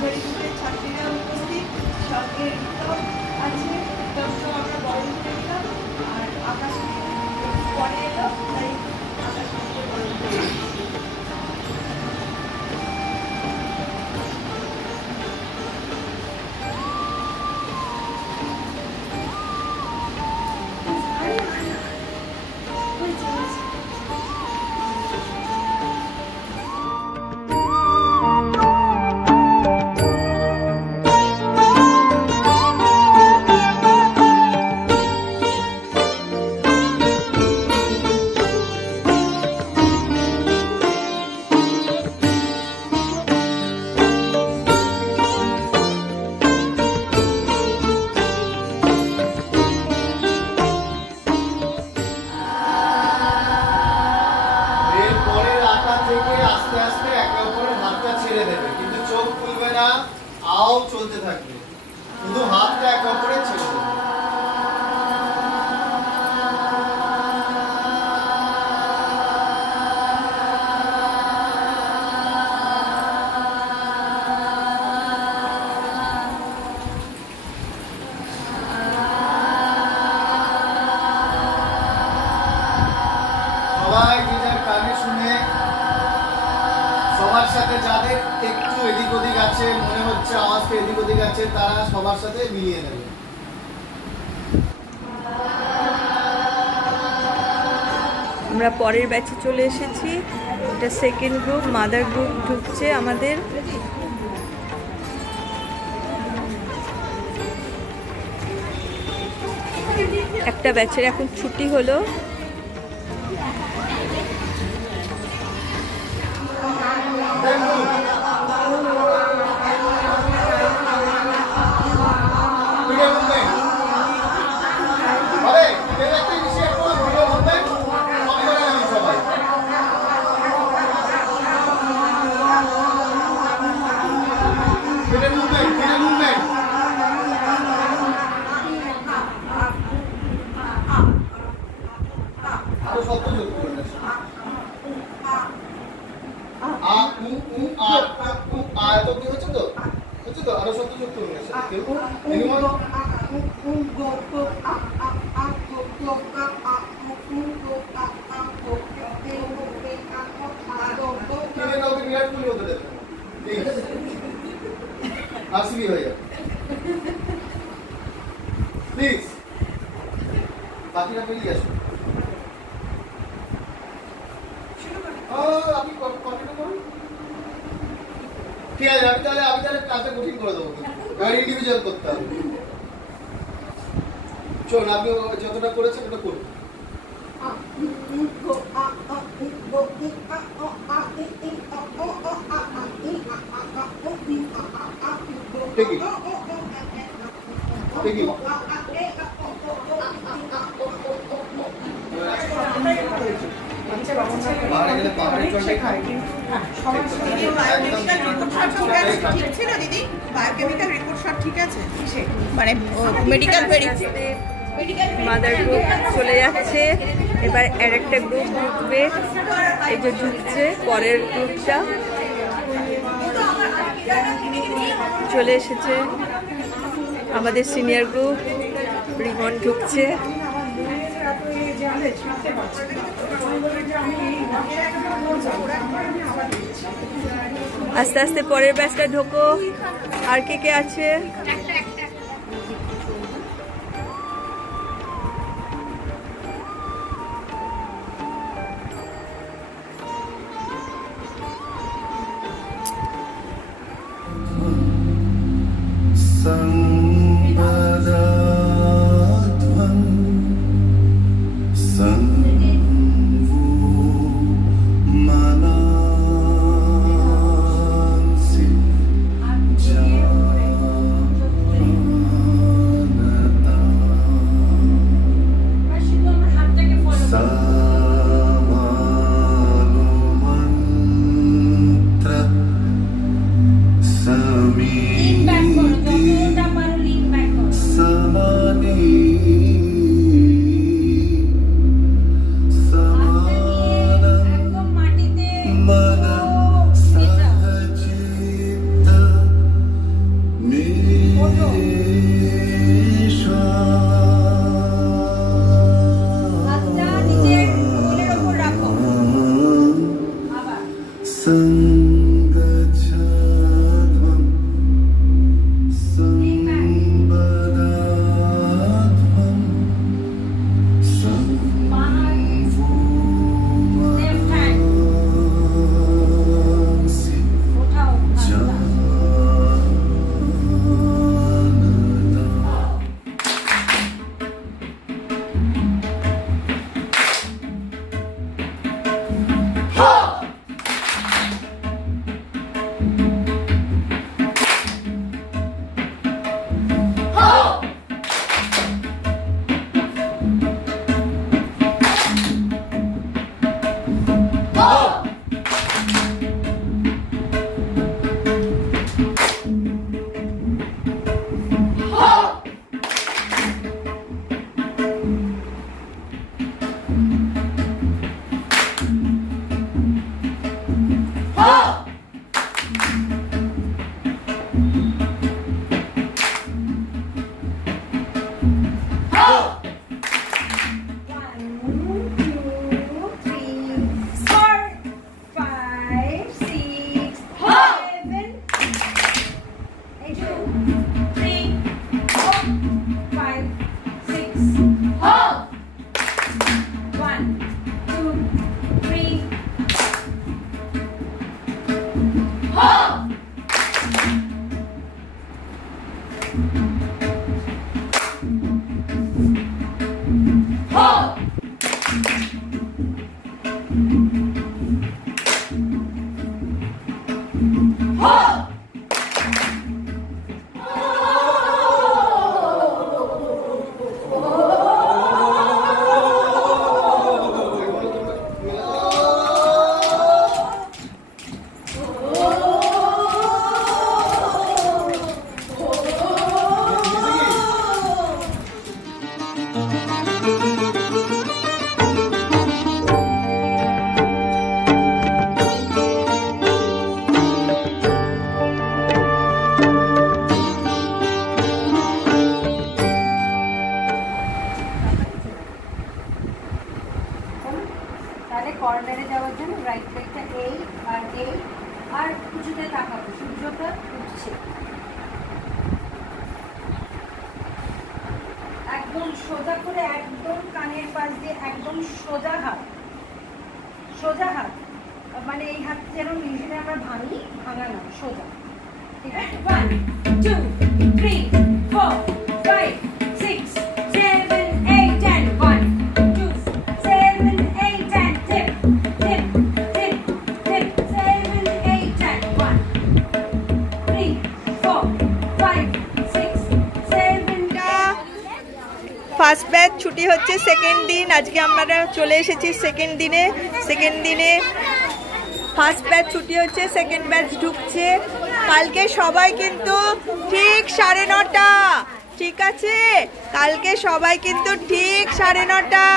মাঝারি গ্রুপের ছাত্রীরা উপস্থিত, সঙ্গে রিতম আছে, রিতমকে আমরা বরণ করে দিলাম। আর আকাশ পরে এলো, তাই আকাশকে বরণ করে দিচ্ছি। আও চলতে থাকবে, শুধু হাতটা এক অপরে ছেড়ে দেবে। সবাই যে যার কানে শুনে সবার সাথে যাদের একটু এদিক ওদিক আছে, মনে হচ্ছে আওয়াজটা এদিক ওদিক আছে, তারা সবার সাথে মিলিয়ে নেবে। আমরা পরের ব্যাচে চলে এসেছি। এটা সেকেন্ড গ্রুপ, মাদার গ্রুপ ঢুকছে আমাদের। একটা ব্যাচের এখন ছুটি হলো। প্লিজ বাকিরা বেরিয়ে আসুন। আপনি কন্টিনিউ করুন। ঠিক আছে, আমি তাহলে কাজটা কঠিন করে দেবো, ইন্ডিভিজুয়াল করতে হবে। চলুন, আপনি যতটা করেছেন ওটা করুন। মানে মেডিকেল মাদার গ্রুপ চলে যাচ্ছে, এবার আর একটা গ্রুপ ঢুকবে। এই যে ঢুকছে পরের গ্রুপটা, চলে এসেছে আমাদের সিনিয়র গ্রুপ। রিমন ঢুকছে। আস্তে আস্তে পরের ব্যাচটা ঢোকো। আর কে কে আছে? Sami তাহলে কর্নারে যাওয়ার জন্য রাইট লেগটা এই আর কিছুতে তাকাবো, সূর্যটা উঠছে। একদম সোজা করে, একদম কানের পাশ দিয়ে একদম সোজা হাত, মানে এই হাত যেন ইউজুয়ালি আমরা ভাঙা না, সোজা। ঠিক আছে, 1 2 3 4 5 6 7 8 10 1 2 7 8 10 tip tip tip tip 7 8 10 1 3 4 5 6 7 first batch ছুটি হচ্ছে, সেকেন্ড দিন আজকে আমরা চলে এসেছি সেকেন্ড দিনে ফার্স্ট ব্যাচ ছুটি হচ্ছে, সেকেন্ড ব্যাচ ঢুকছে। কালকে সবাই কিন্তু ঠিক 9:30, ঠিক আছে? কালকে সবাই কিন্তু ঠিক 9:30।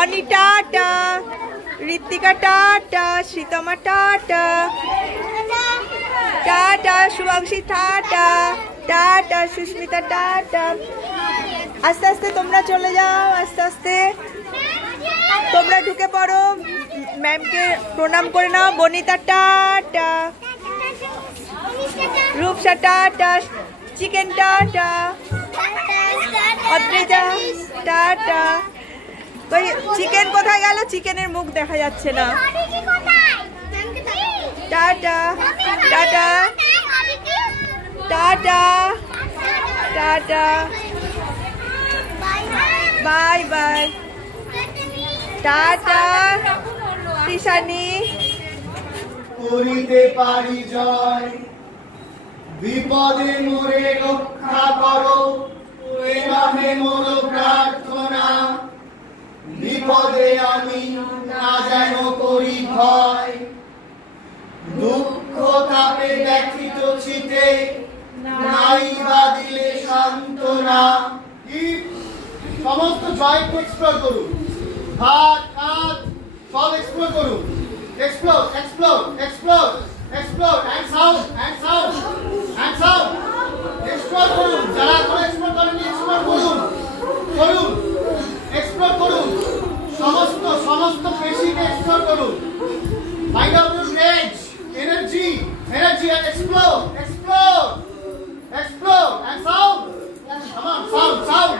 Ani tata, Ritwika tata, Sreetama tata, tata Shubhanshi tata, tata Susmita tata. আস্তে আস্তে তোমরা চলে যাও, আস্তে আস্তে তোমরা ঢুকে পড়ো, ম্যামকে প্রণাম করে নাও। Banita tata, Rupsa tata, chicken tata, Adrija tata. ওই চিকেন কোথায় গেল? চিকেনের মুখ দেখা যাচ্ছে না। Tata tata tata tata, bye bye, tata Tishani. করিতে পারি জয়, বিপদে মোরে রক্ষা করো, এ নামে মোর প্রার্থনা। বিপদে আমি না যেন করি ভয়, দুঃখ তাপে ব্যথিত চিতে নাই বা দিলে সান্ত্বনা। সমস্ত জয়েন্ট এক্সপ্লোর করুন, হাত হাত সব এক্সপ্লোর করুন, explore explore explore explore, hand sound hand sound hand sound, explore করুন। যারা এখন এক্সপ্লোর করেননি এক্সপ্লোর করুন, করুন এক্সপ্লোর করুন, সমস্ত পেশিকে এক্সপ্লোর করুন। Find out your range, energy and explode, explode, explode, and sound. Come on, sound.